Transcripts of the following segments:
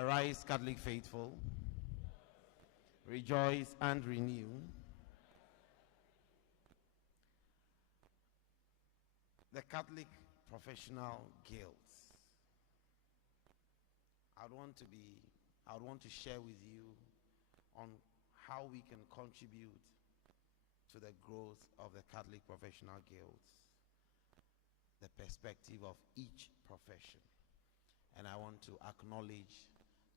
Arise, Catholic faithful. Rejoice and renew. The Catholic Professional Guilds. I would want to share with you on how we can contribute to the growth of the Catholic Professional Guilds, the perspective of each profession. And I want to acknowledge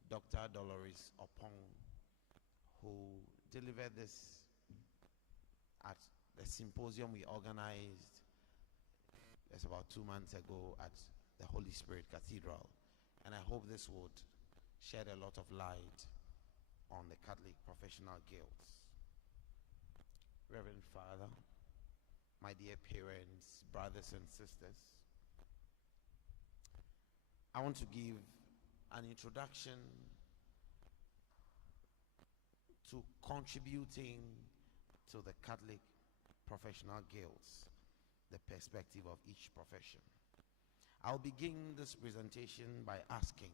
Dr. Dolores Opong, who delivered this at the symposium we organized about 2 months ago at the Holy Spirit Cathedral. And I hope this would shed a lot of light on the Catholic Professional Guilds. Reverend Father, my dear parents, brothers and sisters, I want to give an introduction to contributing to the Catholic Professional Guilds, the perspective of each profession. I'll begin this presentation by asking,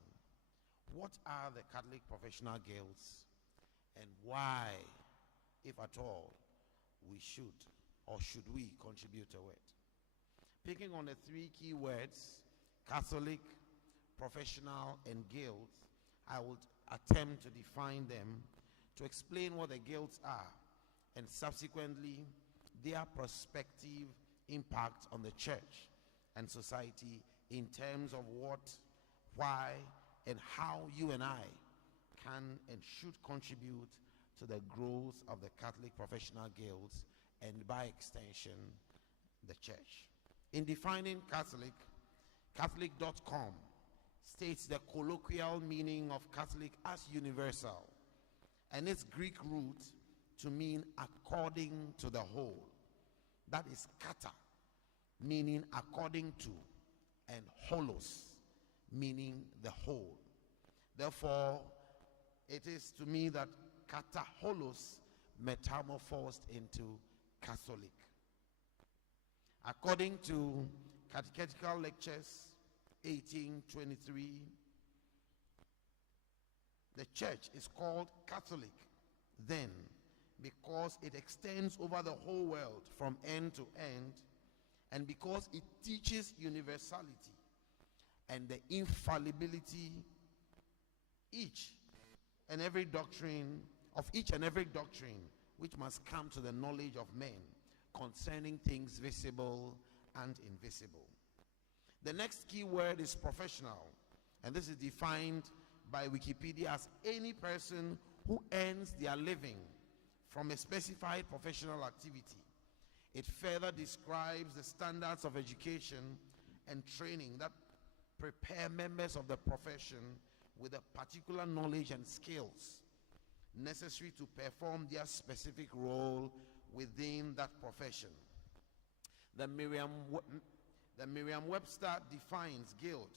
what are the Catholic Professional Guilds and why, if at all, we should or should we contribute to it? Picking on the three key words, Catholic, professional, and guilds, I would attempt to define them, to explain what the guilds are, and subsequently their prospective impact on the church and society in terms of what, why, and how you and I can and should contribute to the growth of the Catholic Professional Guilds and by extension, the church. In defining Catholic, Catholic.com states the colloquial meaning of Catholic as universal, and its Greek root to mean according to the whole. That is kata, meaning according to, and holos, meaning the whole. Therefore, it is to me that kata holos metamorphosed into Catholic. According to Catechetical Lectures 1823, the church is called Catholic then because it extends over the whole world from end to end, and because it teaches universality and the infallibility each and every doctrine which must come to the knowledge of men concerning things visible and invisible. The next key word is professional, and this is defined by Wikipedia as any person who earns their living from a specified professional activity. It further describes the standards of education and training that prepare members of the profession with a particular knowledge and skills necessary to perform their specific role within that profession. The Merriam-Webster defines guild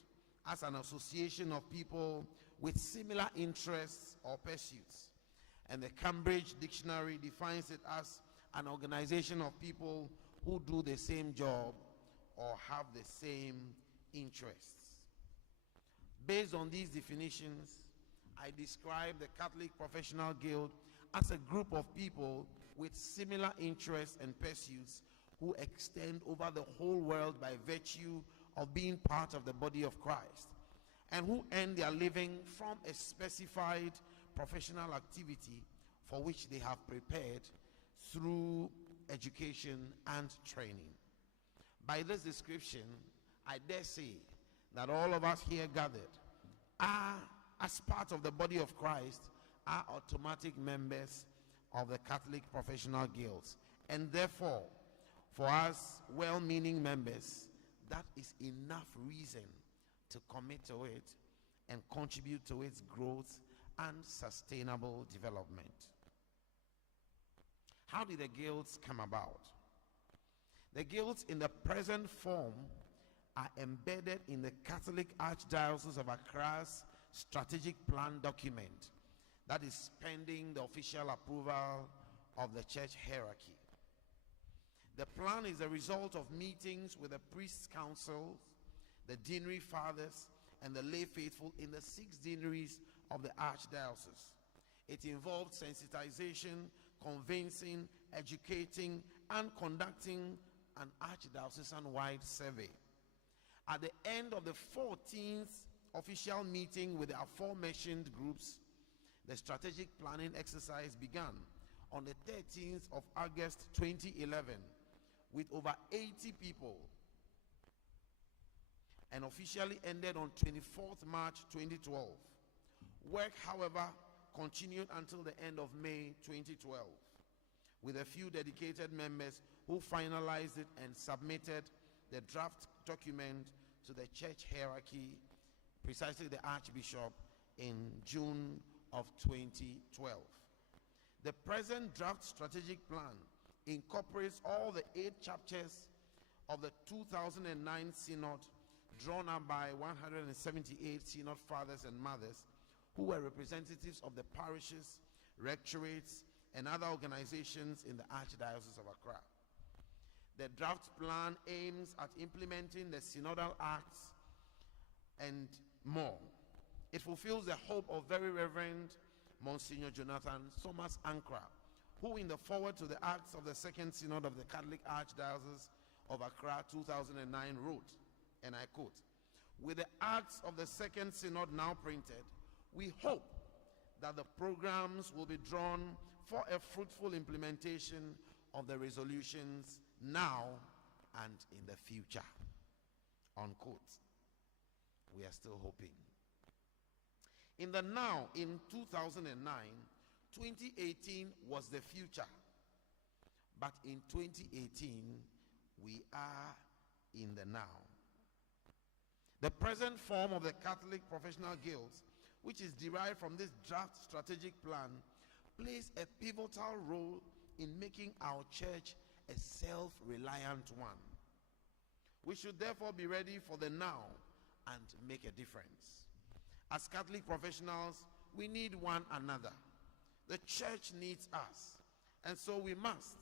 as an association of people with similar interests or pursuits, and the Cambridge Dictionary defines it as an organization of people who do the same job or have the same interests. Based on these definitions, I describe the Catholic Professional Guild as a group of people with similar interests and pursuits who extend over the whole world by virtue of being part of the body of Christ, and who earn their living from a specified professional activity for which they have prepared through education and training. By this description, I dare say that all of us here gathered are, as part of the body of Christ, are automatic members of the Catholic Professional Guilds, and therefore, for us well-meaning members, that is enough reason to commit to it and contribute to its growth and sustainable development. How did the guilds come about? The guilds in the present form are embedded in the Catholic Archdiocese of Accra's strategic plan document that is pending the official approval of the church hierarchy. The plan is a result of meetings with the priests' councils, the deanery fathers, and the lay faithful in the 6 deaneries of the archdiocese. It involved sensitization, convincing, educating, and conducting an archdiocesan-wide survey. At the end of the 14th official meeting with the aforementioned groups, the strategic planning exercise began on the 13th of August 2011 with over 80 people and officially ended on 24th March 2012. Work, however, continued until the end of May 2012 with a few dedicated members who finalized it and submitted the draft document to the church hierarchy, precisely the Archbishop, in June of 2012. The present draft strategic plan incorporates all the 8 chapters of the 2009 Synod, drawn up by 178 Synod fathers and mothers who were representatives of the parishes, rectorates, and other organizations in the Archdiocese of Accra. The draft plan aims at implementing the synodal acts and more. It fulfills the hope of Very Reverend Monsignor Jonathan Thomas Ankra, who in the foreword to the Acts of the Second Synod of the Catholic Archdiocese of Accra 2009 wrote, and I quote, "With the Acts of the Second Synod now printed, we hope that the programs will be drawn for a fruitful implementation of the resolutions now and in the future." Unquote. We are still hoping. In the now, in 2009, 2018 was the future. But in 2018, we are in the now. The present form of the Catholic Professional Guilds, which is derived from this draft strategic plan, plays a pivotal role in making our church a self-reliant one. We should therefore be ready for the now and make a difference. As Catholic professionals, we need one another. The church needs us, and so we must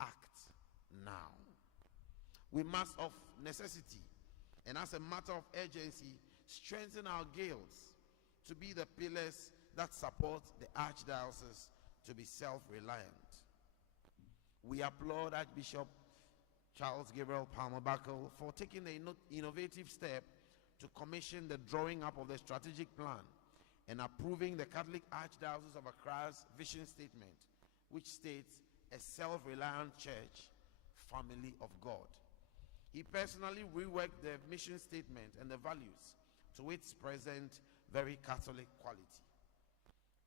act now. We must, of necessity and as a matter of urgency, strengthen our guilds to be the pillars that support the Archdiocese to be self-reliant. We applaud Archbishop Charles Gabriel Palmer-Buckle for taking the innovative step to commission the drawing up of the strategic plan and approving the Catholic Archdiocese of Accra's vision statement, which states a self-reliant church, family of God. He personally reworked the mission statement and the values to its present very Catholic quality.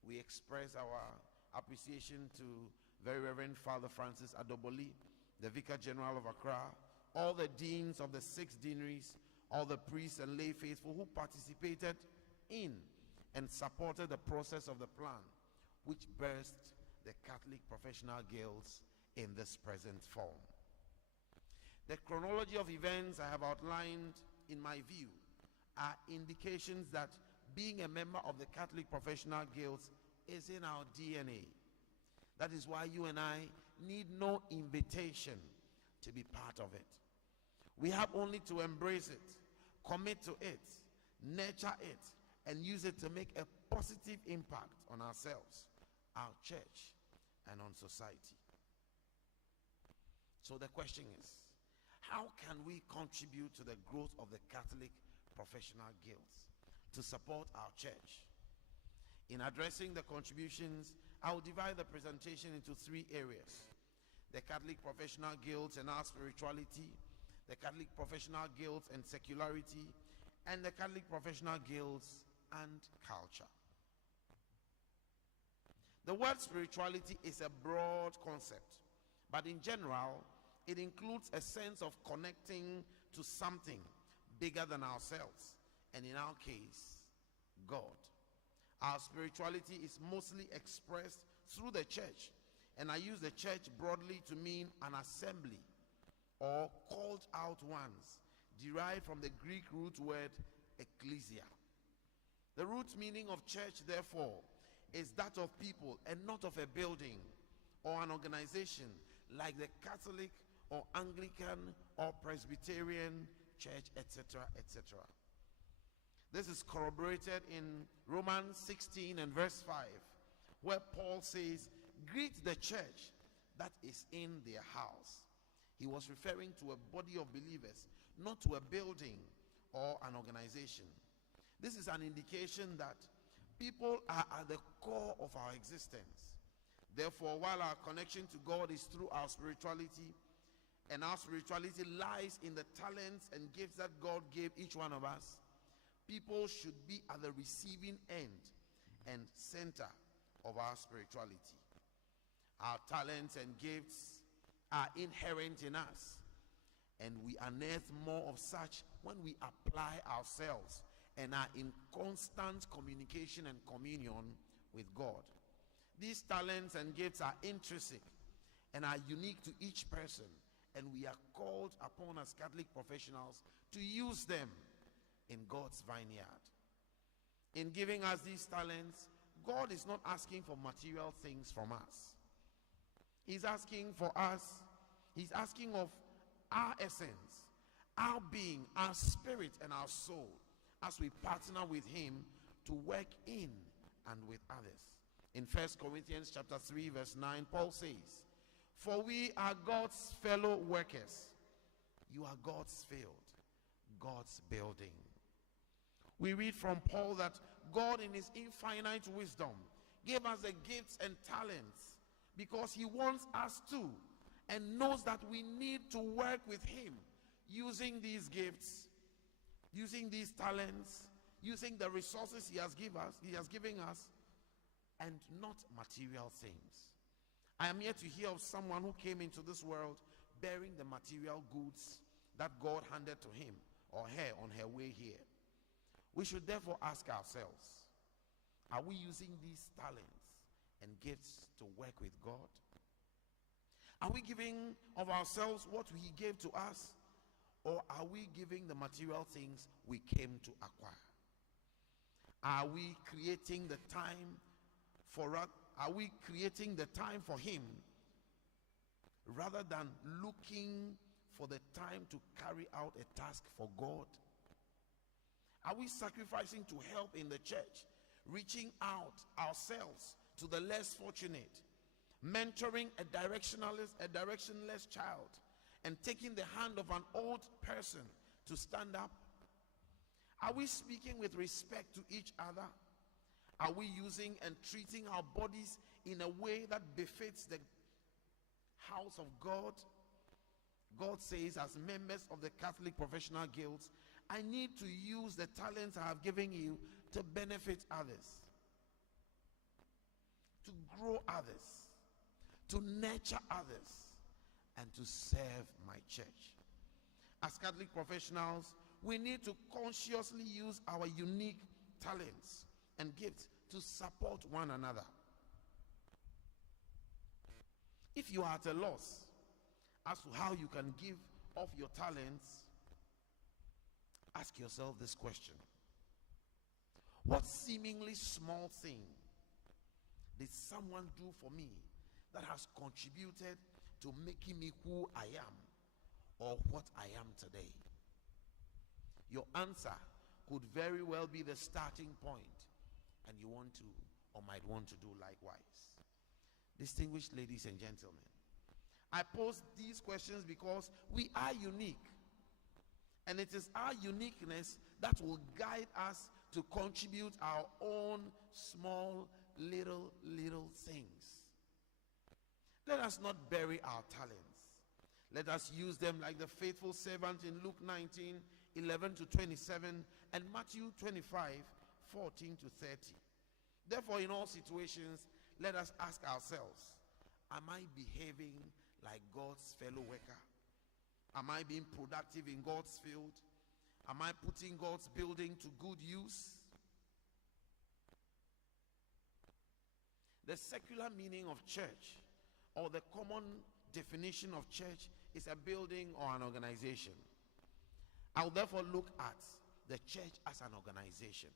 We express our appreciation to Very Reverend Father Francis Adoboli, the Vicar General of Accra, all the deans of the 6 deaneries, all the priests and lay faithful who participated in and supported the process of the plan, which birthed the Catholic Professional Guilds in this present form. The chronology of events I have outlined, in my view, are indications that being a member of the Catholic Professional Guilds is in our DNA. That is why you and I need no invitation to be part of it. We have only to embrace it, commit to it, nurture it, and use it to make a positive impact on ourselves, our church, and on society. So the question is, how can we contribute to the growth of the Catholic Professional Guilds to support our church? In addressing the contributions, I will divide the presentation into 3 areas: the Catholic Professional Guilds and our spirituality, the Catholic Professional Guilds and secularity, and the Catholic Professional Guilds and culture. The word spirituality is a broad concept, but in general, it includes a sense of connecting to something bigger than ourselves, and in our case, God. Our spirituality is mostly expressed through the church, and I use the church broadly to mean an assembly or called out ones, derived from the Greek root word ecclesia. The root meaning of church, therefore, is that of people and not of a building or an organization like the Catholic or Anglican or Presbyterian church, etc., etc. This is corroborated in Romans 16 and verse 5, where Paul says, "Greet the church that is in their house." He was referring to a body of believers, not to a building or an organization. This is an indication that people are at the core of our existence. Therefore, while our connection to God is through our spirituality, and our spirituality lies in the talents and gifts that God gave each one of us, people should be at the receiving end and center of our spirituality. Our talents and gifts are inherent in us, and we unearth more of such when we apply ourselves and are in constant communication and communion with God. These talents and gifts are intrinsic and are unique to each person, and we are called upon as Catholic professionals to use them in God's vineyard. In giving us these talents, God is not asking for material things from us. He's asking for us, he's asking of our essence, our being, our spirit, and our soul as we partner with him to work in and with others. In 1 Corinthians chapter 3 verse 9, Paul says, "For we are God's fellow workers." You are God's field, God's building. We read from Paul that God in his infinite wisdom gave us the gifts and talents because he wants us to, and knows that we need to work with him using these gifts, using these talents, using the resources he has given us, and not material things. I am here to hear of someone who came into this world bearing the material goods that God handed to him or her on her way here. We should therefore ask ourselves, are we using these talents and gifts to work with God? Are we giving of ourselves what he gave to us, or are we giving the material things we came to acquire? Are we creating the time for us? Are we creating the time for him rather than looking for the time to carry out a task for God? Are we sacrificing to help in the church, reaching out ourselves to the less fortunate, mentoring a directionless child, and taking the hand of an old person to stand up? Are we speaking with respect to each other? Are we using and treating our bodies in a way that befits the house of God? God says, as members of the Catholic Professional Guilds, I need to use the talents I have given you to benefit others, to grow others, to nurture others, and to serve my church. As Catholic professionals, we need to consciously use our unique talents and gifts to support one another. If you are at a loss as to how you can give of your talents, ask yourself this question: what seemingly small thing did someone do for me that has contributed to making me who I am or what I am today? Your answer could very well be the starting point, and you want to or might want to do likewise. Distinguished ladies and gentlemen, I pose these questions because we are unique, and it is our uniqueness that will guide us to contribute our own small little things. Let us not bury our talents. Let us use them like the faithful servant in Luke 19:11-27 and Matthew 25:14-30. Therefore, in all situations, let us ask ourselves, am I behaving like God's fellow worker? Am I being productive in God's field? Am I putting God's building to good use? The secular meaning of church, or the common definition of church, is a building or an organization. I'll therefore look at the church as an organization,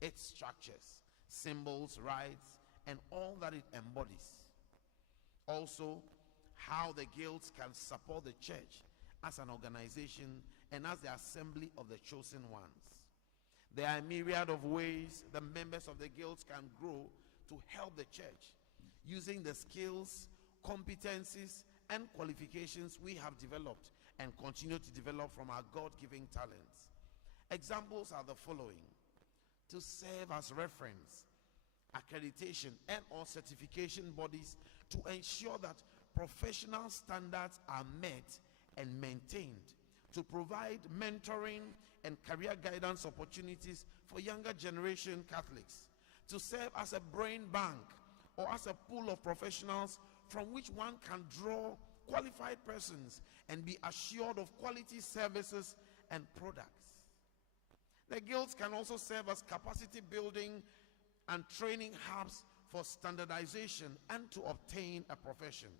its structures, symbols, rites, and all that it embodies. Also, how the guilds can support the church as an organization and as the assembly of the chosen ones. There are a myriad of ways the members of the guilds can grow to help the church using the skills, competencies, and qualifications we have developed and continue to develop from our God-given talents. Examples are the following: to serve as reference, accreditation, and or certification bodies to ensure that professional standards are met and maintained, to provide mentoring and career guidance opportunities for younger generation Catholics, to serve as a brain bank or as a pool of professionals from which one can draw qualified persons and be assured of quality services and products. The guilds can also serve as capacity building and training hubs for standardization and to obtain a profession.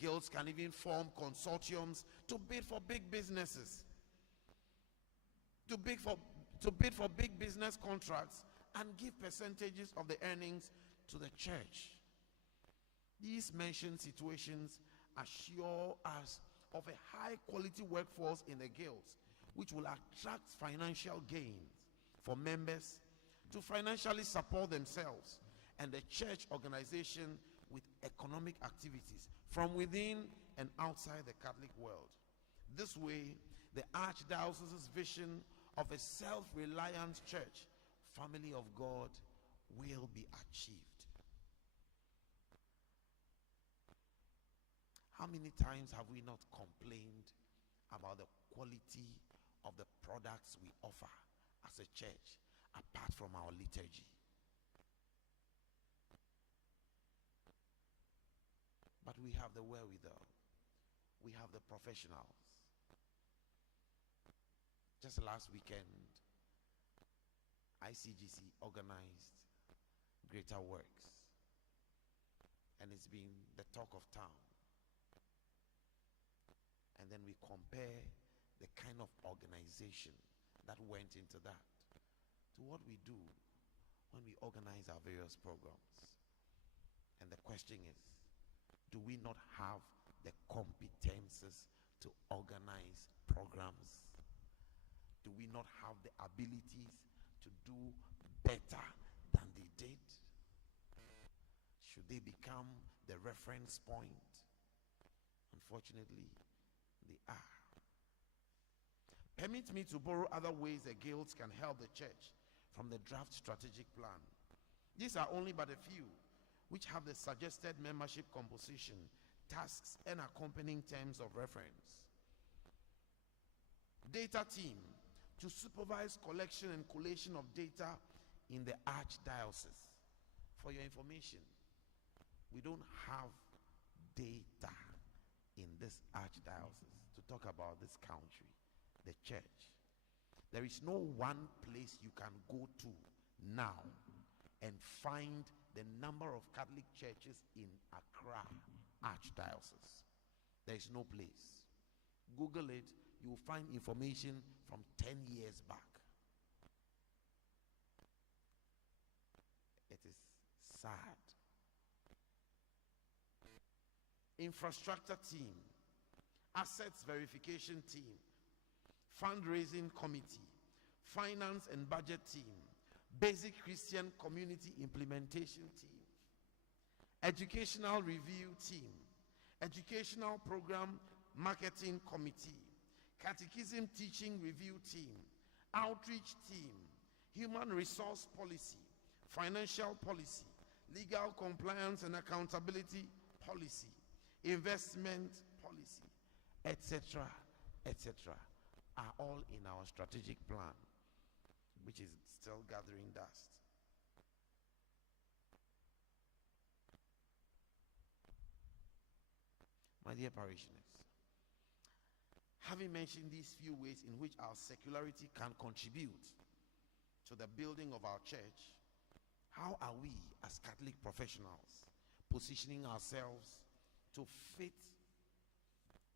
Guilds can even form consortiums to bid for big businesses, to bid for big business contracts and give percentages of the earnings to the church. These mentioned situations assure us of a high quality workforce in the guilds, which will attract financial gains for members to financially support themselves and the church organization with economic activities from within and outside the Catholic world. This way, the Archdiocese's vision of a self-reliant church, family of God, will be achieved. How many times have we not complained about the quality of the products we offer as a church apart from our liturgy? But we have the wherewithal. We have the professionals. Just last weekend, ICGC organized Greater Works, and it's been the talk of town. And then we compare the kind of organization that went into that to what we do when we organize our various programs. And the question is, do we not have the competences to organize programs? Do we not have the abilities to do better than they did? Should they become the reference point? Unfortunately, they are. Permit me to borrow other ways the guilds can help the church from the draft strategic plan. These are only but a few, which have the suggested membership composition, tasks, and accompanying terms of reference. Data team to supervise collection and collation of data in the Archdiocese. For your information, we don't have data in this Archdiocese to talk about this country, the church. There is no one place you can go to now and find the number of Catholic churches in Accra Archdiocese. There is no place. Google it, you will find information from 10 years back. It is sad. Infrastructure team, assets verification team, fundraising committee, finance and budget team, basic Christian community implementation team, educational review team, educational program marketing committee, catechism teaching review team, outreach team, human resource policy, financial policy, legal compliance and accountability policy, investment policy, etc., etc., are all in our strategic plan, which is still gathering dust. My dear parishioners, having mentioned these few ways in which our secularity can contribute to the building of our church, how are we as Catholic professionals positioning ourselves to fit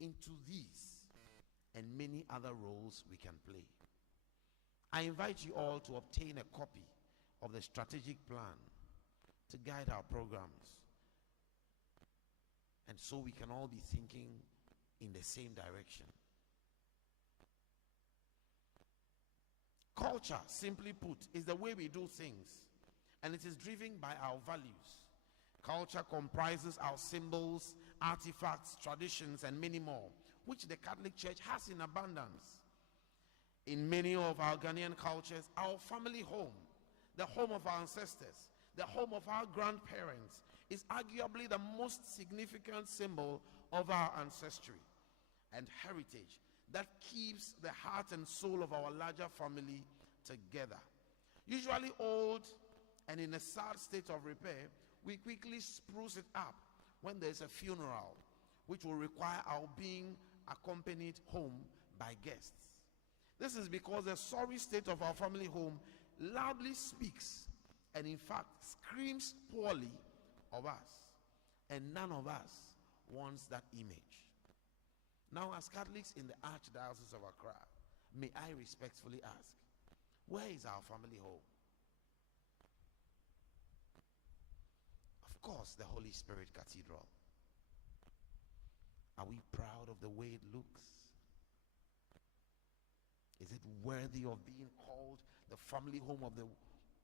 into these and many other roles we can play? I invite you all to obtain a copy of the strategic plan to guide our programs, and so we can all be thinking in the same direction. Culture, simply put, is the way we do things, and it is driven by our values. Culture comprises our symbols, artifacts, traditions, and many more, which the Catholic Church has in abundance. In many of our Ghanaian cultures, our family home, the home of our ancestors, the home of our grandparents, is arguably the most significant symbol of our ancestry and heritage that keeps the heart and soul of our larger family together. Usually old and in a sad state of repair, we quickly spruce it up when there's a funeral, which will require our being accompanied home by guests. This is because the sorry state of our family home loudly speaks and in fact screams poorly of us, and none of us wants that image. Now, as Catholics in the Archdiocese of Accra, may I respectfully ask, where is our family home? Of course, the Holy Spirit Cathedral. Are we proud of the way it looks? Is it worthy of being called the family home of the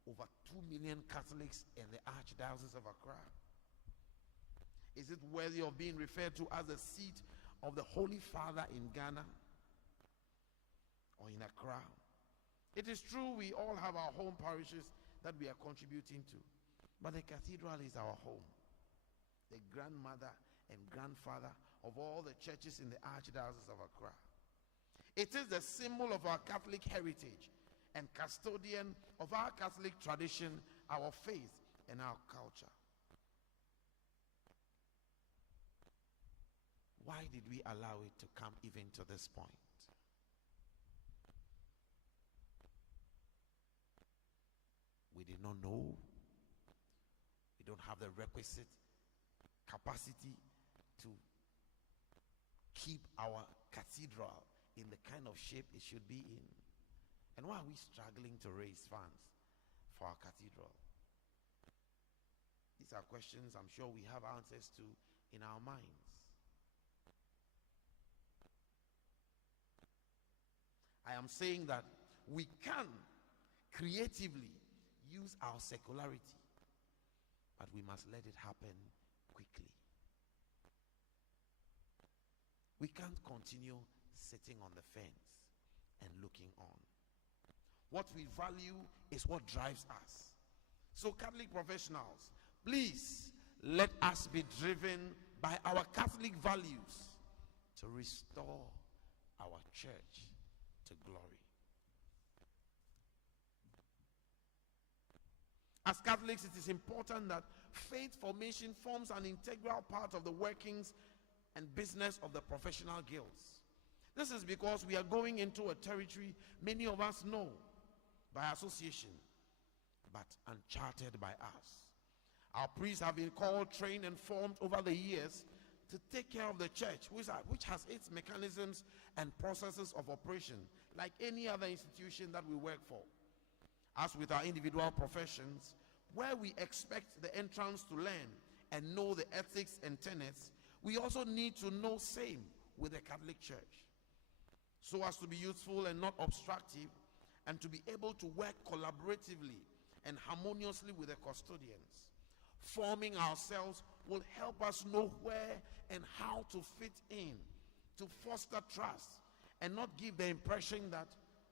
over 2 million Catholics in the Archdiocese of Accra? Is it worthy of being referred to as the seat of the Holy Father in Ghana or in Accra? It is true we all have our home parishes that we are contributing to, but the cathedral is our home, the grandmother and grandfather of all the churches in the Archdiocese of Accra. It is the symbol of our Catholic heritage and custodian of our Catholic tradition, our faith, and our culture. Why did we allow it to come even to this point? We did not know. We don't have the requisite capacity to keep our cathedral in the kind of shape it should be in. And why are we struggling to raise funds for our cathedral? These are questions I'm sure we have answers to in our minds. I am saying that we can creatively use our secularity, but we must let it happen quickly. We can't continue sitting on the fence and looking on. What we value is what drives us. So, Catholic professionals, please let us be driven by our Catholic values to restore our church to glory. As Catholics, it is important that faith formation forms an integral part of the workings and business of the professional guilds. This is because we are going into a territory many of us know by association, but uncharted by us. Our priests have been called, trained, and formed over the years to take care of the church, which has its mechanisms and processes of operation, like any other institution that we work for. As with our individual professions, where we expect the entrance to learn and know the ethics and tenets, we also need to know same with the Catholic Church, so as to be useful and not obstructive, and to be able to work collaboratively and harmoniously with the custodians. Forming ourselves will help us know where and how to fit in, to foster trust, and not give the impression that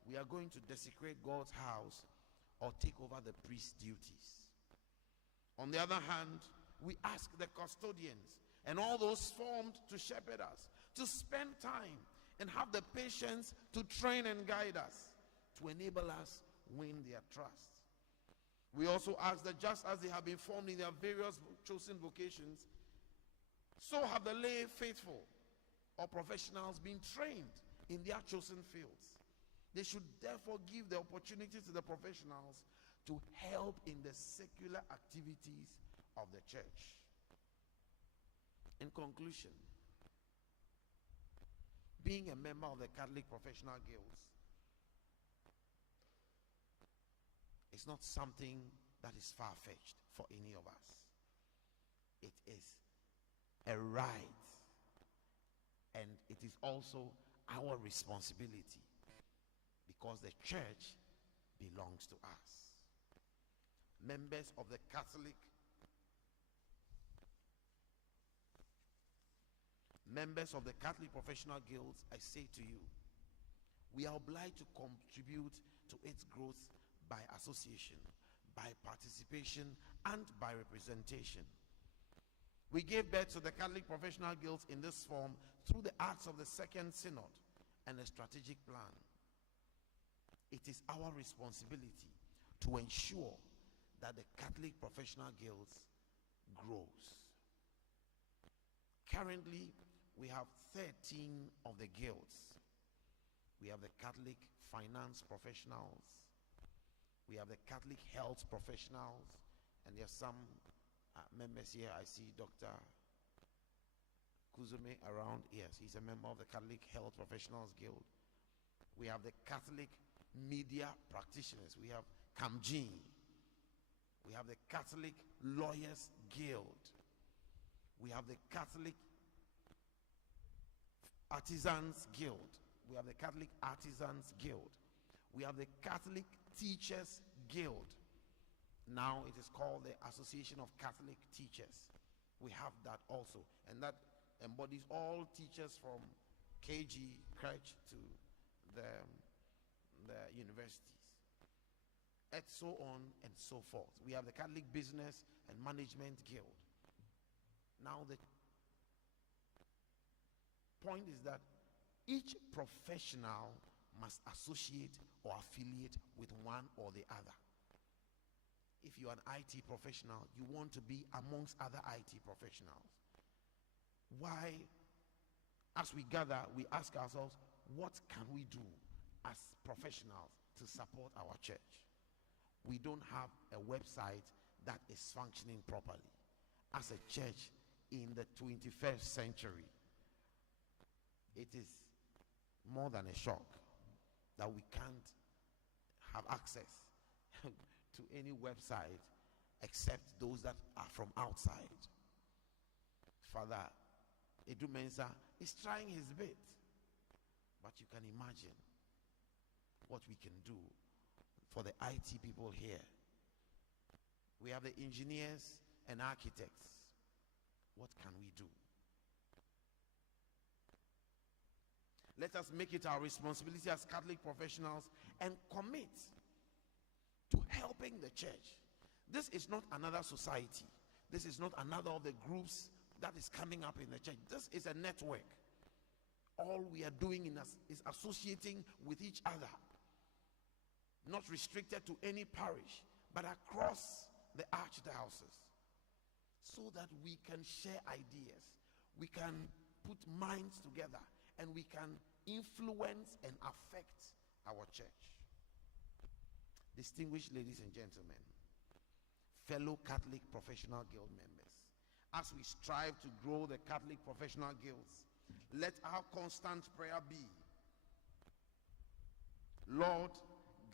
we are going to desecrate God's house or take over the priest's duties. On the other hand, we ask the custodians and all those formed to shepherd us to spend time and have the patience to train and guide us, to enable us win their trust. We also ask that just as they have been formed in their various chosen vocations, so have the lay faithful or professionals been trained in their chosen fields. They should therefore give the opportunity to the professionals to help in the secular activities of the church. In conclusion, being a member of the Catholic Professional Guilds is not something that is far-fetched for any of us. It is a right, and it is also our responsibility, because the church belongs to us. Members of the Catholic Professional Guilds, I say to you, we are obliged to contribute to its growth by association, by participation, and by representation. We gave birth to the Catholic Professional Guilds in this form through the acts of the Second Synod and a strategic plan. It is our responsibility to ensure that the Catholic Professional Guilds grows. Currently, we have 13 of the guilds. We have the Catholic Finance Professionals. We have the Catholic Health Professionals. And there are some members here. I see Dr. Kuzume around. Yes, he's a member of the Catholic Health Professionals Guild. We have the Catholic Media Practitioners. We have CAMGIN. We have the Catholic Lawyers Guild. We have the Catholic Artisans Guild. We have the Catholic Artisans Guild. We have the Catholic Teachers Guild. Now it is called the Association of Catholic Teachers. We have that also, and that embodies all teachers from KG, crèche to the universities, and so on and so forth. We have the Catholic Business and Management Guild. Now the point is that each professional must associate or affiliate with one or the other. If you're an IT professional, you want to be amongst other IT professionals. Why, as we gather, we ask ourselves, what can we do as professionals to support our church? We don't have a website that is functioning properly. As a church in the 21st century, it is more than a shock that we can't have access to any website except those that are from outside. Father Edu Mensah is trying his bit, but you can imagine what we can do for the IT people here. We have the engineers and architects. What can we do? Let us make it our responsibility as Catholic professionals and commit to helping the church. This is not another society. This is not another of the groups that is coming up in the church. This is a network. All we are doing is associating with each other, not restricted to any parish, but across the archdioceses, so that we can share ideas, we can put minds together, and we can influence and affect our church. Distinguished ladies and gentlemen, fellow Catholic Professional Guild members, as we strive to grow the Catholic Professional Guilds, let our constant prayer be, Lord,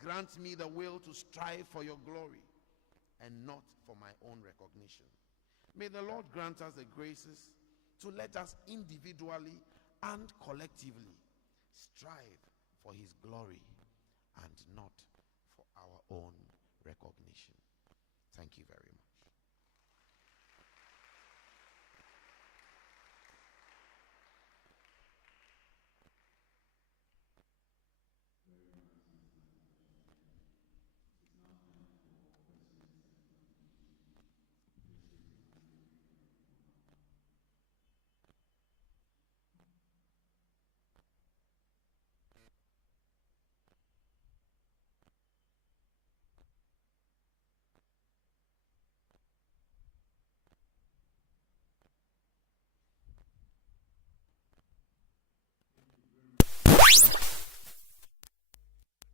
grant me the will to strive for your glory and not for my own recognition. May the Lord grant us the graces to let us individually and collectively strive for his glory and not for our own recognition. Thank you very much.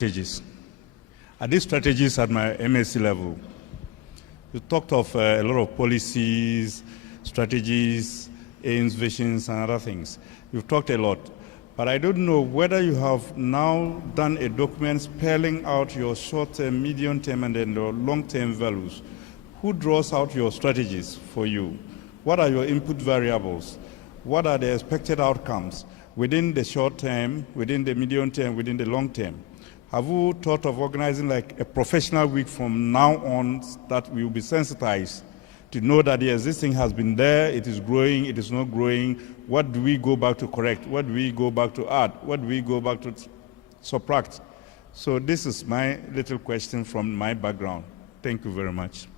Strategies. Are these strategies at my MSc level? You talked of a lot of policies, strategies, aims, visions, and other things. You've talked a lot, but I don't know whether you have now done a document spelling out your short-term, medium-term, and then your long-term values. Who draws out your strategies for you? What are your input variables? What are the expected outcomes within the short term, within the medium term, within the long term? Have you thought of organizing like a professional week from now on that we will be sensitized to know that yes, this thing has been there, it is growing, it is not growing. What do we go back to correct? What do we go back to add? What do we go back to subtract? So this is my little question from my background. Thank you very much.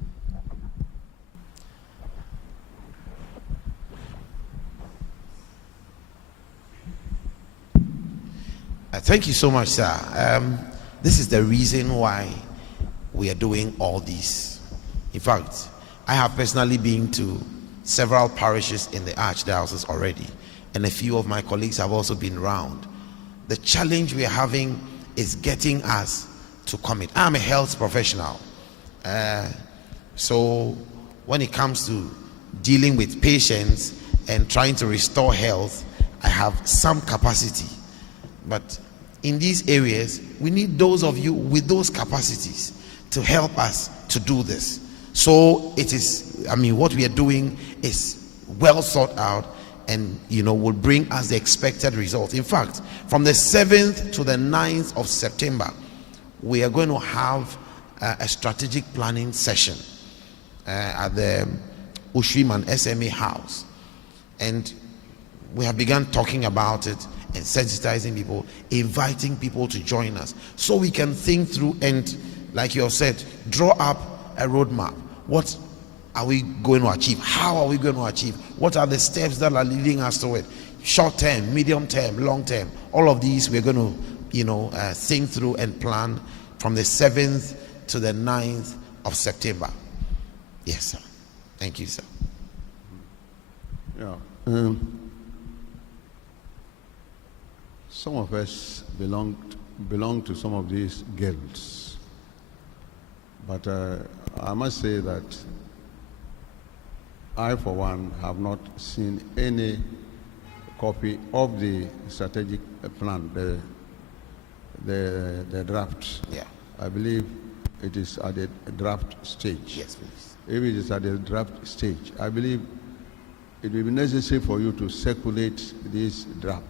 Thank you so much, sir. This is the reason why we are doing all this. In fact, I have personally been to several parishes in the archdiocese already, and a few of my colleagues have also been around. The challenge we are having is getting us to commit. I'm a health professional, so when it comes to dealing with patients and trying to restore health, I have some capacity. But in these areas, we need those of you with those capacities to help us to do this. So it is, what we are doing is well thought out and, will bring us the expected result. In fact, from the 7th to the 9th of September, we are going to have a strategic planning session at the Ushriman SMA house. And we have begun talking about it and sensitizing people, inviting people to join us so we can think through and, like you have said, draw up a roadmap. What are we going to achieve? How are we going to achieve? What are the steps that are leading us to it? Short term, medium term, long term. All of these we're going to think through and plan from the 7th to the 9th of September. Yes, sir. Thank you, sir. Yeah. Some of us belong to some of these guilds, but I must say that I, for one, have not seen any copy of the strategic plan, the draft. Yeah. I believe it is at the draft stage. Yes, please. If it is at the draft stage, I believe it will be necessary for you to circulate these draft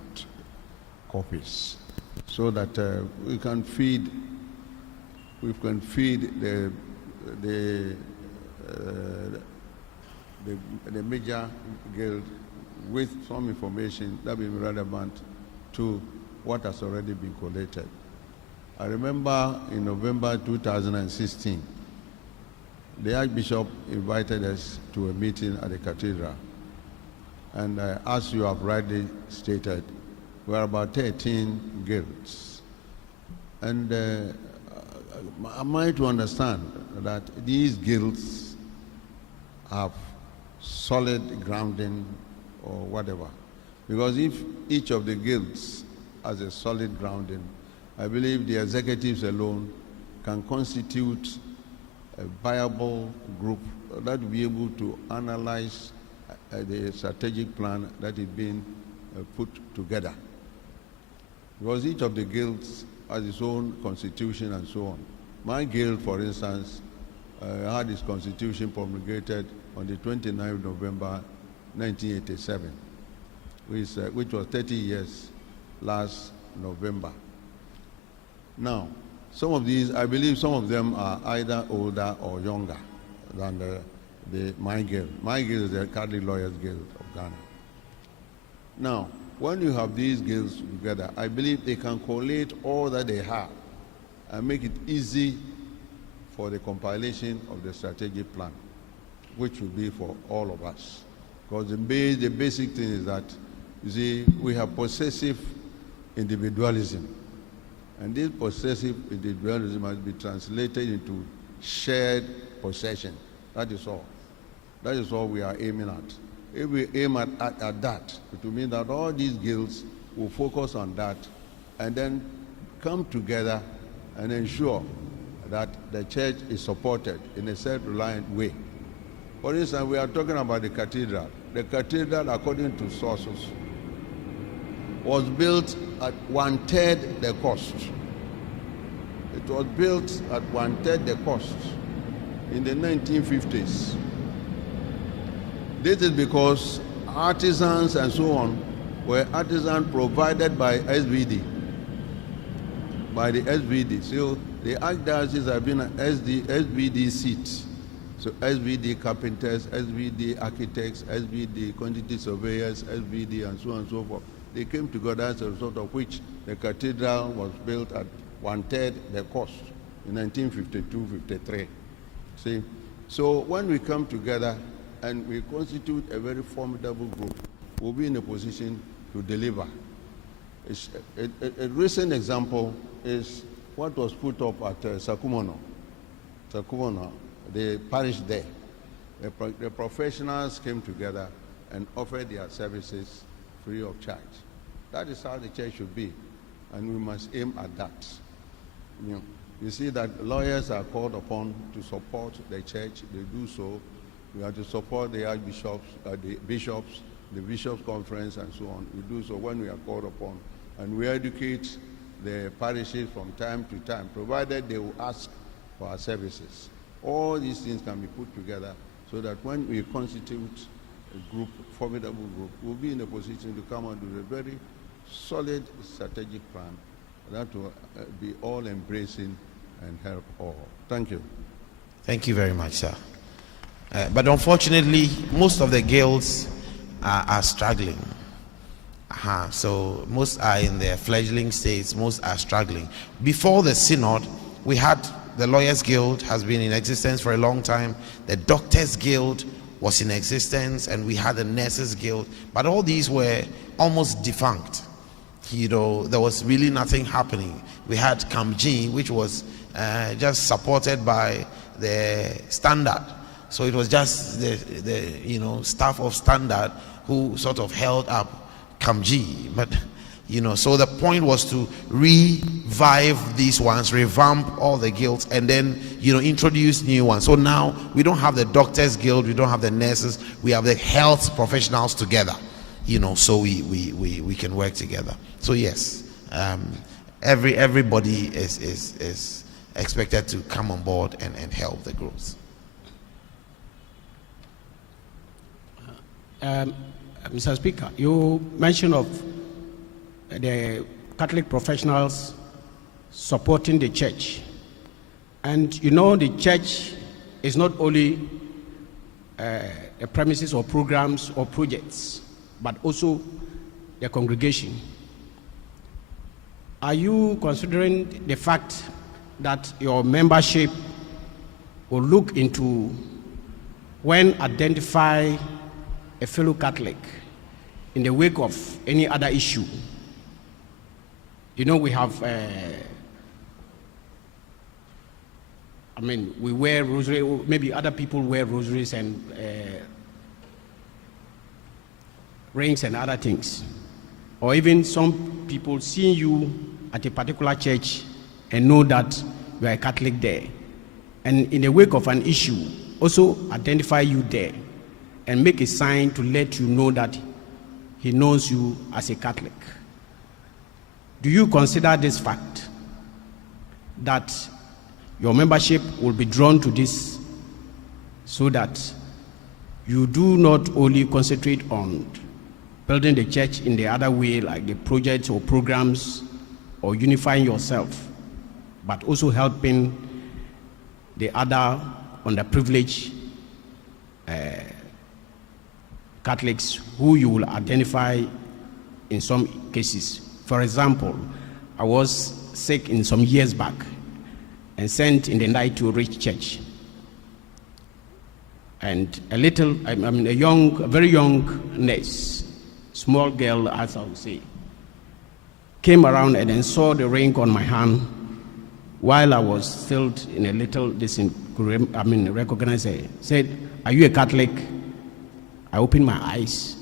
copies so that we can feed the major guild with some information that will be relevant to what has already been collated. I remember in November 2016, the Archbishop invited us to a meeting at the cathedral, and as you have rightly stated, we are about 13 guilds. And am I to understand that these guilds have solid grounding or whatever? Because if each of the guilds has a solid grounding, I believe the executives alone can constitute a viable group that will be able to analyze the strategic plan that is being put together. Because each of the guilds has its own constitution and so on. My guild, for instance, had its constitution promulgated on the 29th of November 1987, which was 30 years last November. Now, some of these, I believe some of them are either older or younger than my guild. My guild is the Catholic Lawyers Guild of Ghana. Now, when you have these guilds together, I believe they can collate all that they have and make it easy for the compilation of the strategic plan, which will be for all of us. Because the basic thing is that, you see, we have possessive individualism. And this possessive individualism must be translated into shared possession. That is all. That is all we are aiming at. If we aim at that, it will mean that all these guilds will focus on that and then come together and ensure that the church is supported in a self-reliant way. For instance, we are talking about the cathedral. The cathedral, according to sources, was built at 1/3 the cost. It was built at 1/3 the cost in the 1950s. This is because artisans and so on were artisans provided by SVD. by the SVD. So the archdiocese have been an SVD seat. So SVD carpenters, SVD architects, SVD quantity surveyors, SVD and so on and so forth. They came together as a result of which the cathedral was built at 1/3 the cost in 1952-53. See, so when we come together and we constitute a very formidable group, we'll be in a position to deliver. A recent example is what was put up at Sakumono, the parish there. The professionals came together and offered their services free of charge. That is how the church should be, and we must aim at that. You see that lawyers are called upon to support the church. They do so. We have to support the archbishops, the bishops, the bishops' conference, and so on. We do so when we are called upon. And we educate the parishes from time to time, provided they will ask for our services. All these things can be put together so that when we constitute a group, formidable group, we'll be in a position to come out with a very solid strategic plan that will be all-embracing and help all. Thank you. Thank you very much, sir. But unfortunately, most of the guilds are struggling. So most are in their fledgling states, most are struggling. Before the synod, we had the Lawyers Guild has been in existence for a long time. The Doctors Guild was in existence, and we had the Nurses Guild. But all these were almost defunct. There was really nothing happening. We had Kamji, which was just supported by the Standard. So it was just the staff of Standard who sort of held up Kamji. But so the point was to revive these ones, revamp all the guilds, and then introduce new ones. So now we don't have the Doctors Guild, we don't have the nurses, we have the health professionals together. So we can work together. So yes, everybody is expected to come on board and help the groups. Mr. Speaker, you mentioned of the Catholic professionals supporting the church. And the church is not only the premises or programs or projects, but also the congregation. Are you considering the fact that your membership will look into when identify a fellow Catholic in the wake of any other issue? We have, we wear rosary, maybe other people wear rosaries and rings and other things. Or even some people seeing you at a particular church and know that you are a Catholic there. And in the wake of an issue, also identify you there and make a sign to let you know that he knows you as a Catholic. Do you consider this fact, that your membership will be drawn to this so that you do not only concentrate on building the church in the other way, like the projects or programs or unifying yourself, but also helping the other underprivileged Catholics who you will identify in some cases? For example, I was sick in some years back and sent in the night to a rich church. And a very young nurse, small girl, as I would say, came around and then saw the ring on my hand while I was still in a little recognized her. Said, "Are you a Catholic?" I opened my eyes.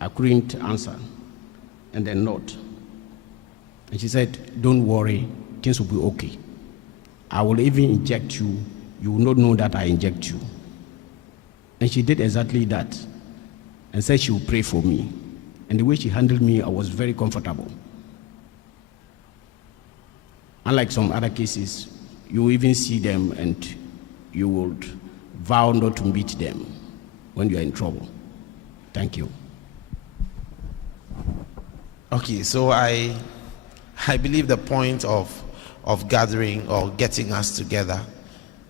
I couldn't answer. And then not. And she said, "Don't worry, things will be okay. I will even inject you. You will not know that I inject you." And she did exactly that and said she will pray for me. And the way she handled me, I was very comfortable. Unlike some other cases, you even see them and you would vow not to meet them when you are in trouble. Thank you. Okay, so I believe the point of of gathering or getting us together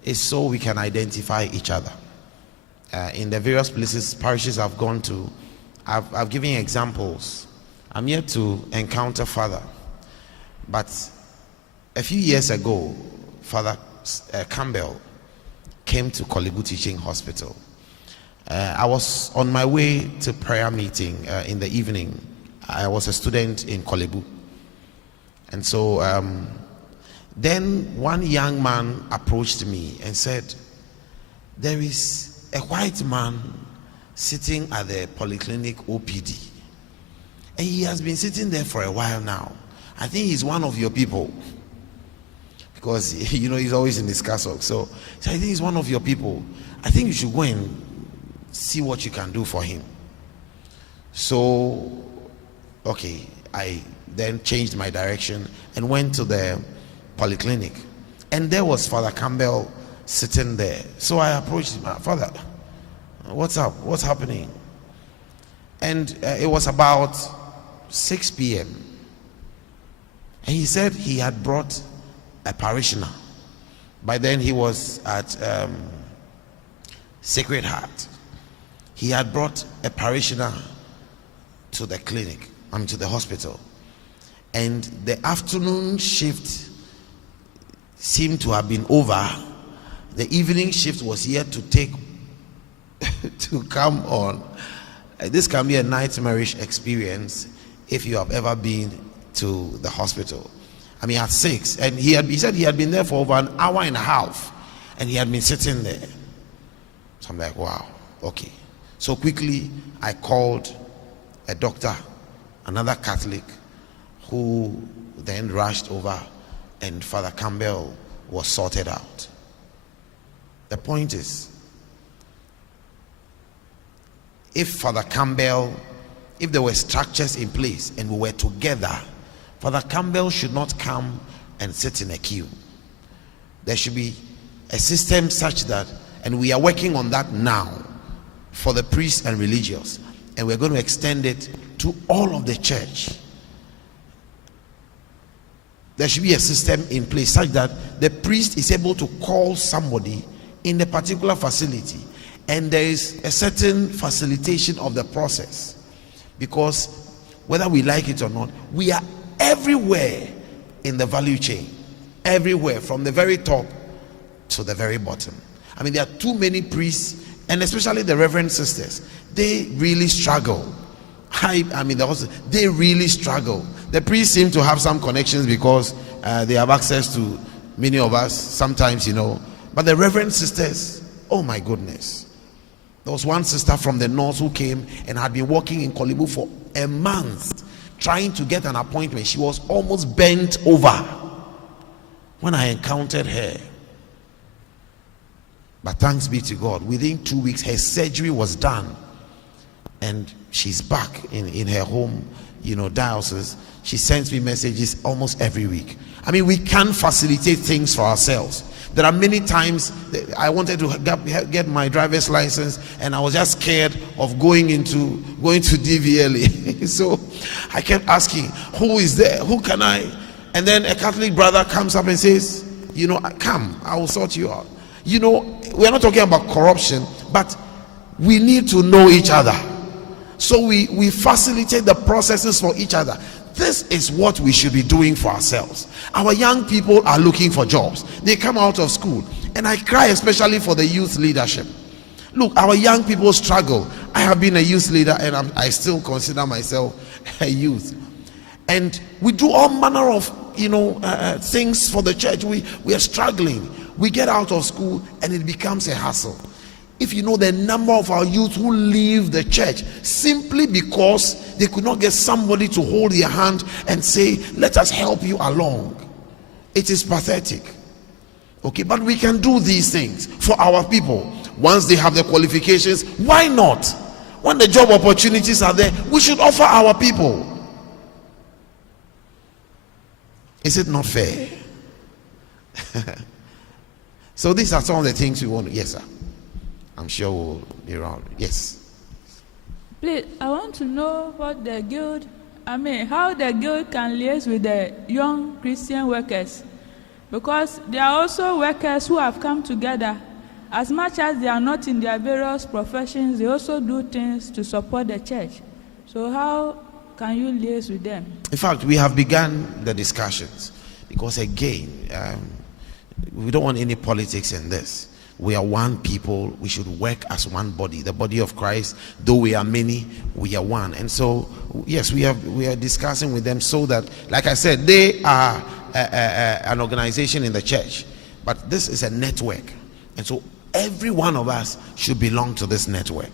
is so we can identify each other. In the various places, parishes I've gone to, I've given examples. I'm yet to encounter Father, but a few years ago, Father Campbell came to Korle Bu Teaching Hospital. I was on my way to prayer meeting in the evening. I was a student in Korle Bu. And so then one young man approached me and said, there is a white man sitting at the polyclinic OPD. And he has been sitting there for a while now. I think he's one of your people. Because, he's always in his castle. So I think he's one of your people. I think you should go and see what you can do for him. So, okay, I then changed my direction and went to the polyclinic. And there was Father Campbell sitting there. So I approached him. Father, what's up? What's happening? And it was about 6 p.m. And he said he had brought a parishioner. By then he was at Sacred Heart. He had brought a parishioner to the clinic, to the hospital. And the afternoon shift seemed to have been over. The evening shift was yet to come on. This can be a nightmarish experience if you have ever been to the hospital. At 6, and he said he had been there for over an hour and a half, and he had been sitting there. So I'm like, wow, okay. So quickly I called a doctor, another Catholic, who then rushed over, and Father Campbell was sorted out. The point is, if there were structures in place and we were together, Father Campbell should not come and sit in a queue. There should be a system such that, and we are working on that now for the priests and religious, and we're going to extend it to all of the church. There should be a system in place such that the priest is able to call somebody in the particular facility, and there is a certain facilitation of the process, because whether we like it or not, we are everywhere in the value chain, everywhere from the very top to the very bottom. There are too many priests, and especially the reverend sisters. They really struggle. They really struggle. The priests seem to have some connections because they have access to many of us sometimes, but the reverend sisters, oh my goodness. There was one sister from the north who came and had been working in Korle Bu for a month trying to get an appointment. She was almost bent over when I encountered her. But thanks be to God, within 2 weeks her surgery was done, and she's back in her home, diocese. She sends me messages almost every week. We can facilitate things for ourselves. There are many times I wanted to get my driver's license, and I was just scared of going to DVLA. So I kept asking, who is there? Who can I? And then a Catholic brother comes up and says, come, I will sort you out. We're not talking about corruption, but we need to know each other. So we facilitate the processes for each other. This is what we should be doing for ourselves. Our young people are looking for jobs. They come out of school, and I cry especially for the youth leadership. Look, our young people struggle. I have been a youth leader, and I still consider myself a youth. And we do all manner of things for the church. We are struggling. We get out of school, and it becomes a hassle. If you know the number of our youth who leave the church simply because they could not get somebody to hold their hand and say, let us help you along, it is pathetic. Okay, but we can do these things for our people. Once they have the qualifications, why not? When the job opportunities are there, we should offer our people. Is it not fair? So these are some of the things we want to. Yes, sir. I'm sure we'll be around. Yes. Please, I want to know what the guild, how the guild can liaise with the young Christian workers. Because there are also workers who have come together. As much as they are not in their various professions, they also do things to support the church. So how can you liaise with them? In fact, we have begun the discussions because, again, we don't want any politics in this. We are one people. We should work as one body, the body of Christ. Though we are many, we are one. And so, yes, we are discussing with them so that, like I said, they are an organization in the church, but this is a network. And so every one of us should belong to this network.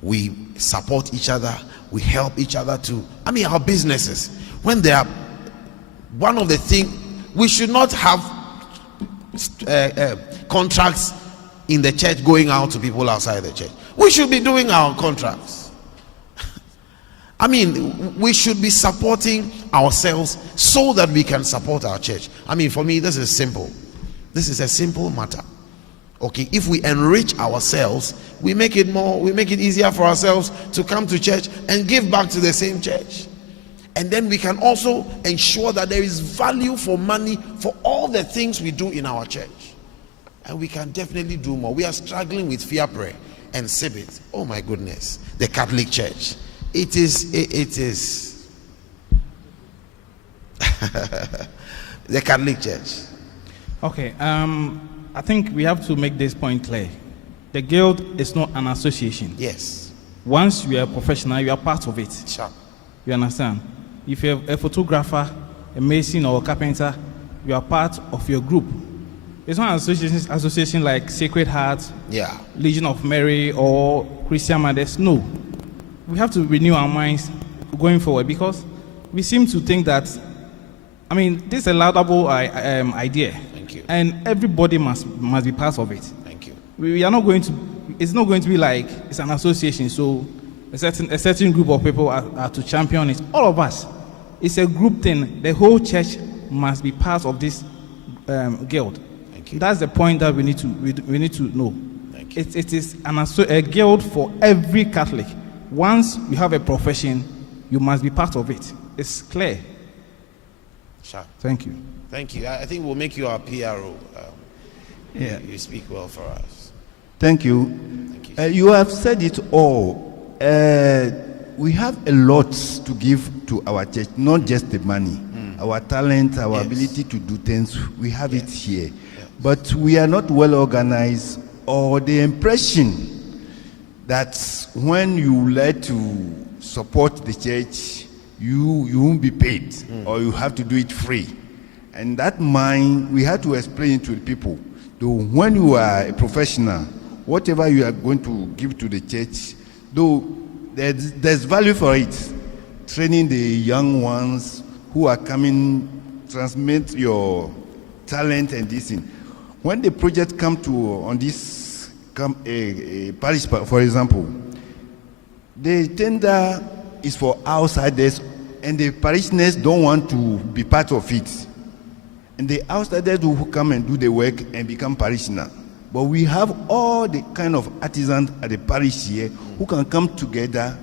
We support each other. We help each other to, our businesses. When they are, one of the things, we should not have contracts in the church going out to people outside the church. We should be doing our contracts. We should be supporting ourselves so that we can support our church. For me, this is simple. This is a simple matter. Okay, if we enrich ourselves, we make it easier for ourselves to come to church and give back to the same church. And then we can also ensure that there is value for money for all the things we do in our church. And we can definitely do more. We are struggling with Fiapre and Sibit. Oh my goodness, the Catholic Church. It is the Catholic Church. Okay, I think we have to make this point clear. The guild is not an association. Yes. Once you are a professional, you are part of it. Sure. You understand? If you're a photographer, a mason, or a carpenter, you are part of your group. It's not an association like Sacred Heart, Legion of Mary, or Christian Mothers. No. We have to renew our minds going forward because we seem to think that, this is a laudable idea. Thank you. And everybody must be part of it. Thank you. We are not going to, it's not going to be like it's an association, so a certain group of people are to champion it. All of us. It's a group thing. The whole church must be part of this guild. Thank you. That's the point that we need to know. Thank you. It is a guild for every Catholic. Once you have a profession, you must be part of it. It's clear. Sure. Thank you. Thank you. I think we'll make you our PRO. You speak well for us. Thank you. Thank you. You have said it all. We have a lot to give to our church, not just the money. Our talent, our ability to do things, we have it here. Yes. But we are not well organized, or the impression that when you like to support the church, you won't be paid, or you have to do it free. And that mind, we have to explain it to the people. Though when you are a professional, whatever you are going to give to the church, though there's value for it. Training the young ones who are coming, transmit your talent and this thing. When the project come to on this parish, for example, the tender is for outsiders, and the parishioners don't want to be part of it. And the outsiders who come and do the work and become parishioner. But we have all the kind of artisans at the parish here who can come together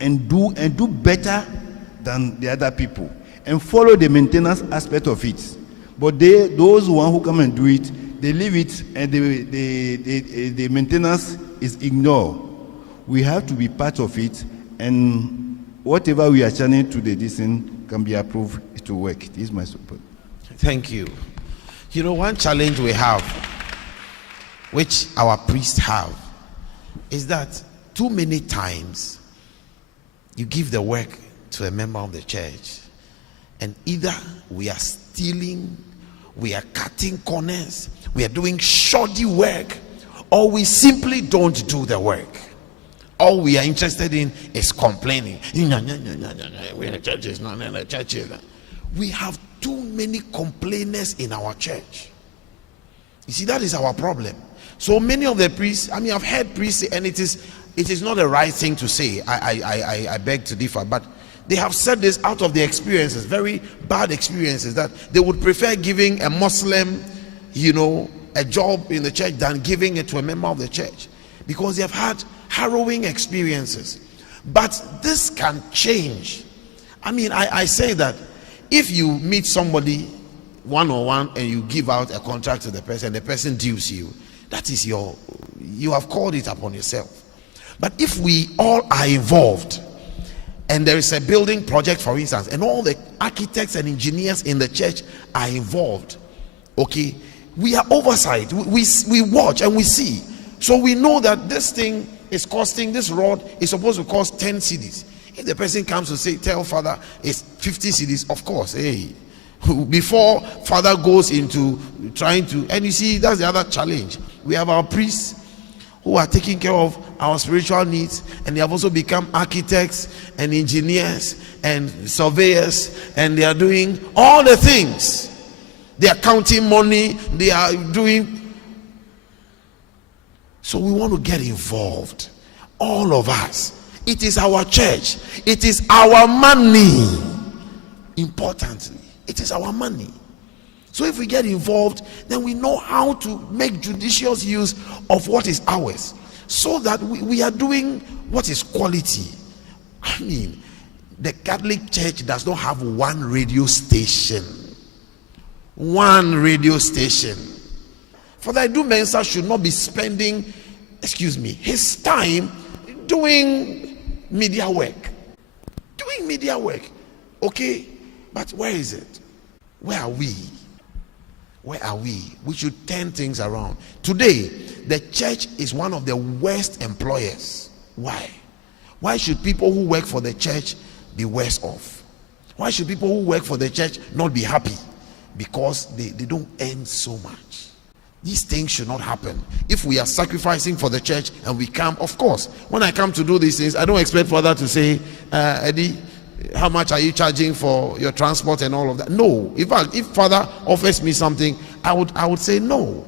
and do better than the other people and follow the maintenance aspect of it. But those who come and do it, they leave it, and the maintenance is ignored. We have to be part of it, and whatever we are channeling to the decision can be approved to work. This is my support. Thank you. One challenge we have, which our priests have, is that too many times you give the work to a member of the church, and either we are stealing, we are cutting corners, we are doing shoddy work, or we simply don't do the work. All we are interested in is complaining. We're in the churches, not in the churches. We have too many complainers in our church. You see, that is our problem. So many of the priests, I've heard priests say, and it is not the right thing to say. I beg to differ, but they have said this out of their experiences, very bad experiences, that they would prefer giving a Muslim, a job in the church than giving it to a member of the church, because they have had harrowing experiences. But this can change. I say that if you meet somebody one-on-one and you give out a contract to the person, the person dues you, that is you have called it upon yourself. But if we all are involved, and there is a building project, for instance, and all the architects and engineers in the church are involved, okay, we are oversight. We watch and we see. So we know that this thing is costing, this rod is supposed to cost 10 cedis. If the person comes to say, tell father it's 50 cedis, of course, hey, before father goes into trying to, and you see, that's the other challenge. We have our priests who are taking care of our spiritual needs, and they have also become architects and engineers and surveyors, and they are doing all the things. They are counting money, they are doing. So we want to get involved, all of us. It is our church, it is our money. Importantly, it is our money. So if we get involved, then we know how to make judicious use of what is ours, so that we are doing what is quality. I mean, the Catholic Church does not have one radio station. One radio station. Father Edu Mensah should not be spending, his time doing media work. Doing media work. Okay? But where is it? Where are we? Where are we? We should turn things around. Today, the church is one of the worst employers. Why? Why should people who work for the church be worse off? Why should people who work for the church not be happy? Because they don't earn so much. These things should not happen. If we are sacrificing for the church and we come, of course, when I come to do these things, I don't expect Father to say, Eddie, how much are you charging for your transport and all of that? No. In fact, if Father offers me something, I would say no.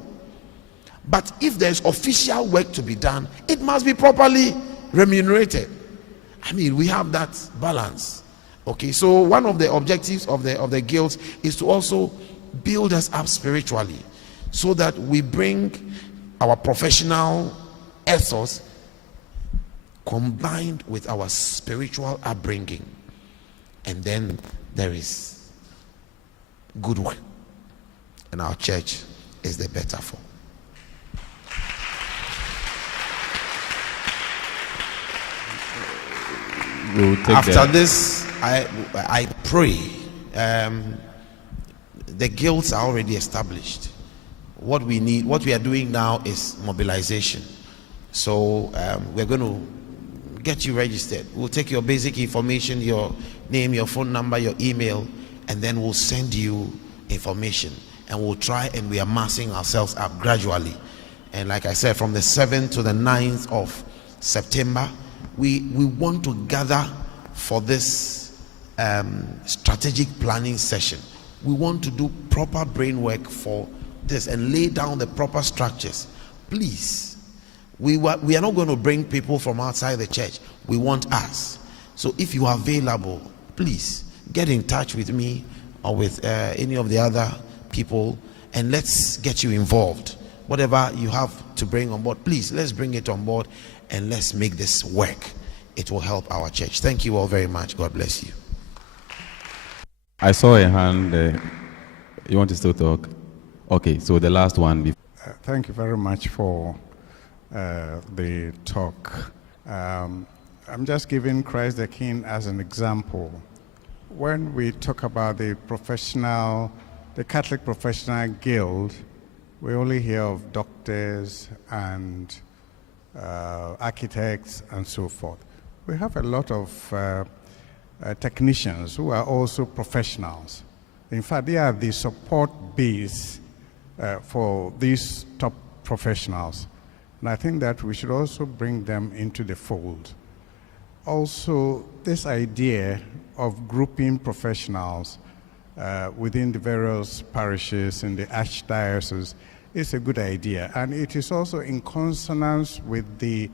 But if there's official work to be done, it must be properly remunerated. I mean, we have that balance. Okay, so one of the objectives of the guilds is to also build us up spiritually, so that we bring our professional ethos combined with our spiritual upbringing. And then there is good one, and our church is the better for. After this, I pray. The guilds are already established. What we need, what we are doing now is mobilization. So we're going to get you registered. We'll take your basic information, your name, your phone number, your email, and then we'll send you information, and we'll try, and we are massing ourselves up gradually. And like I said, from the 7th to the 9th of September, we want to gather for this strategic planning session. We want to do proper brain work for this and lay down the proper structures. Please, we are not going to bring people from outside the church. We want us. So if you are available, please get in touch with me or with any of the other people, and let's get you involved. Whatever you have to bring on board, please, let's bring it on board and let's make this work. It will help our church. Thank you all very much. God bless you. I saw a hand. You want to still talk? Okay, so the last one. Thank you very much for the talk. I'm just giving Christ the King as an example. When we talk about the Catholic Professional Guild, we only hear of doctors and architects and so forth. We have a lot of technicians who are also professionals. In fact, they are the support base for these top professionals. And I think that we should also bring them into the fold. Also, this idea of grouping professionals within the various parishes in the archdiocese is a good idea. And it is also in consonance with the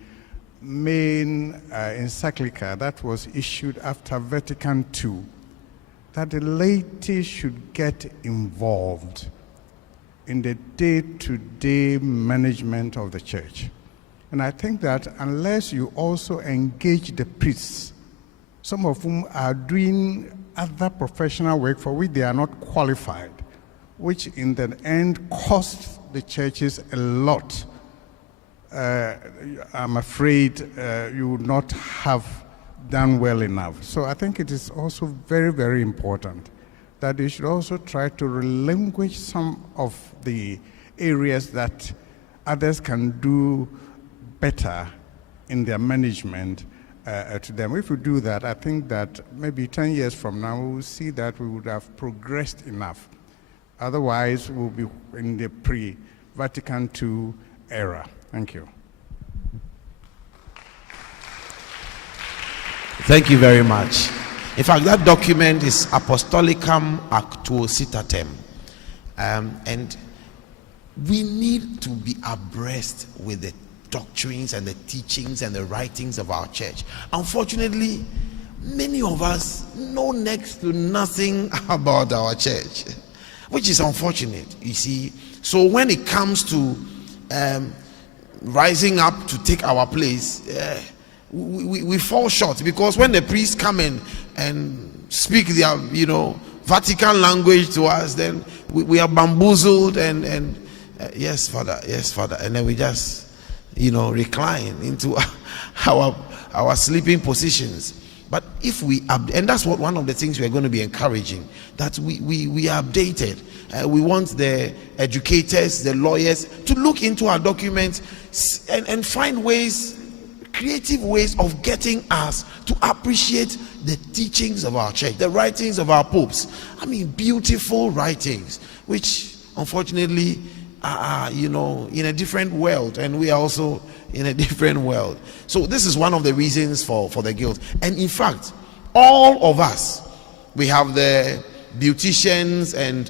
main encyclica that was issued after Vatican II, that the laity should get involved in the day-to-day management of the church. And I think that unless you also engage the priests, some of whom are doing other professional work for which they are not qualified, which in the end cost the churches a lot, I'm afraid you would not have done well enough. So I think it is also very, very important that you should also try to relinquish some of the areas that others can do better in their management to them. If we do that, I think that maybe 10 years from now, we will see that we would have progressed enough. Otherwise, we'll be in the pre-Vatican II era. Thank you. Thank you very much. In fact, that document is Apostolicam Actuositatem. And we need to be abreast with the doctrines and the teachings and the writings of our church. Unfortunately, many of us know next to nothing about our church, which is unfortunate, you see. So when it comes to rising up to take our place, we fall short, because when the priests come in and speak their Vatican language to us, then we are bamboozled and yes father, and then we just recline into our sleeping positions. But if we and that's what one of the things we're going to be encouraging, that we are updated. We want the educators, the lawyers to look into our documents and find ways, creative ways of getting us to appreciate the teachings of our church, the writings of our popes. I mean, beautiful writings, which unfortunately are in a different world, and we are also in a different world. So this is one of the reasons for the guild. And in fact, all of us, we have the beauticians and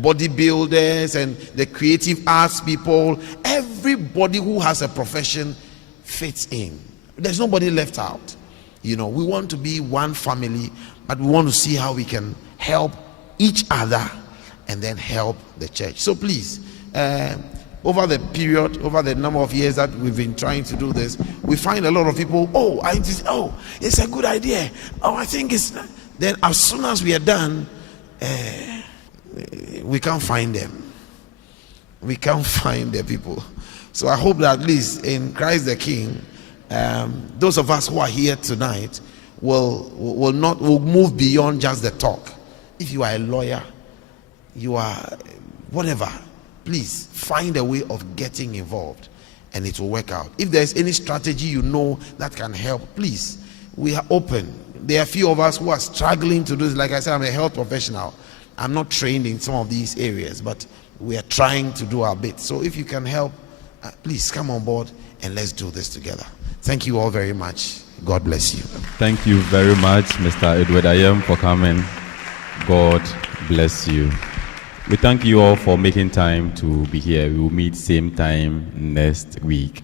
bodybuilders and the creative arts people. Everybody who has a profession fits in. There's nobody left out. We want to be one family, but we want to see how we can help each other and then help the church. So please, over the number of years that we've been trying to do this, we find a lot of people, it's a good idea. I think it's... Then as soon as we are done, we can't find them. We can't find the people. So I hope that at least in Christ the King, those of us who are here tonight will move beyond just the talk. If you are a lawyer, you are whatever, please find a way of getting involved and it will work out. If there's any strategy that can help, please, we are open. There are a few of us who are struggling to do this. Like I said, I'm a health professional. I'm not trained in some of these areas, but we are trying to do our bit. So if you can help, please come on board and let's do this together. Thank you all very much. God bless you. Thank you very much, Mr. Edward Ayem, for coming. God bless you. We thank you all for making time to be here. We will meet same time next week.